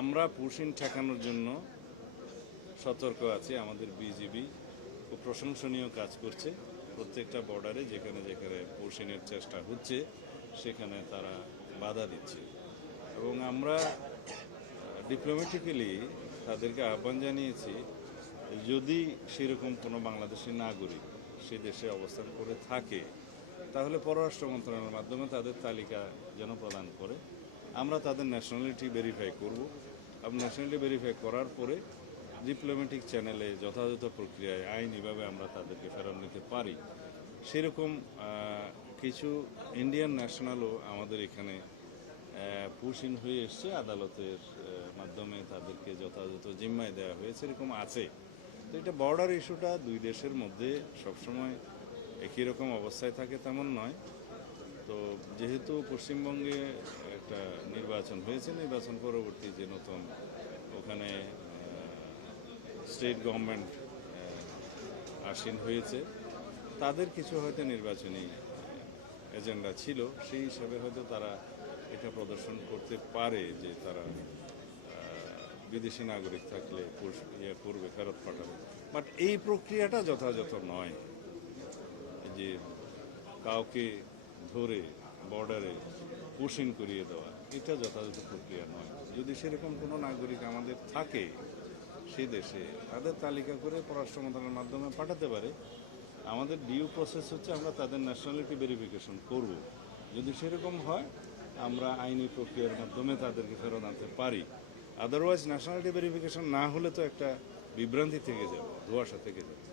আমরা পুশিন ঠেকানোর জন্য সতর্ক আছি। আমাদের বিজিবি খুব প্রশংসনীয় কাজ করছে প্রত্যেকটা বর্ডারে, যেখানে যেখানে পুশিনের চেষ্টা হচ্ছে সেখানে তারা বাধা দিচ্ছে। এবং আমরা ডিপ্লোম্যাটিক্যালি তাদেরকে আহ্বান জানিয়েছি, যদি সেরকম কোনো বাংলাদেশি নাগরিক সে দেশে অবস্থান করে থাকে তাহলে পররাষ্ট্র মন্ত্রণালয়ের মাধ্যমে তাদের তালিকা যেন প্রদান করে। আমরা তাদের ন্যাশনালিটি ভেরিফাই করব এবং ন্যাশনালিটি ভেরিফাই করার পরে ডিপ্লোম্যাটিক চ্যানেলে যথাযথ প্রক্রিয়ায় আইনিভাবে আমরা তাদেরকে ফেরত নিতে পারি। সেরকম কিছু ইন্ডিয়ান ন্যাশনালও আমাদের এখানে পুশিন হয়ে এসছে, আদালতের মাধ্যমে তাদেরকে যথাযথ জিম্মায় দেওয়া হয়েছে, এরকম আছে। তো এটা বর্ডার ইস্যুটা দুই দেশের মধ্যে সবসময় একই রকম অবস্থায় থাকে তেমন নয়। তো যেহেতু পশ্চিমবঙ্গে একটা নির্বাচন হয়েছে, নির্বাচন পরবর্তী যে নতুন ওখানে স্টেট গভর্নমেন্ট আসীন হয়েছে, তাদের কিছু হয়তো নির্বাচনী এজেন্ডা ছিল, সেই হিসাবে হয়তো তারা এটা প্রদর্শন করতে পারে যে তারা বিদেশি নাগরিক থাকলে করবে, ফেরত পাঠাবে। বাট এই প্রক্রিয়াটা যথাযথ নয়। যে কাউকে ধরে বর্ডারে পুশিং করিয়ে দেওয়া, এটা যথাযথ প্রক্রিয়া নয়। যদি সেরকম কোনো নাগরিক আমাদের থাকে সে দেশে, তাদের তালিকা করে পররাষ্ট্র মন্ত্রণালয়ের মাধ্যমে পাঠাতে পারে। আমাদের ডিউ প্রসেস হচ্ছে আমরা তাদের ন্যাশনালিটি ভেরিফিকেশন করব। যদি সেরকম হয় আমরা আইনি প্রক্রিয়ার মাধ্যমে তাদেরকে ফেরত আনতে পারি। আদারওয়াইজ ন্যাশনালিটি ভেরিফিকেশন না হলে তো একটা বিভ্রান্তি থেকে যাবে, ধোঁয়াশা থেকে যাবে।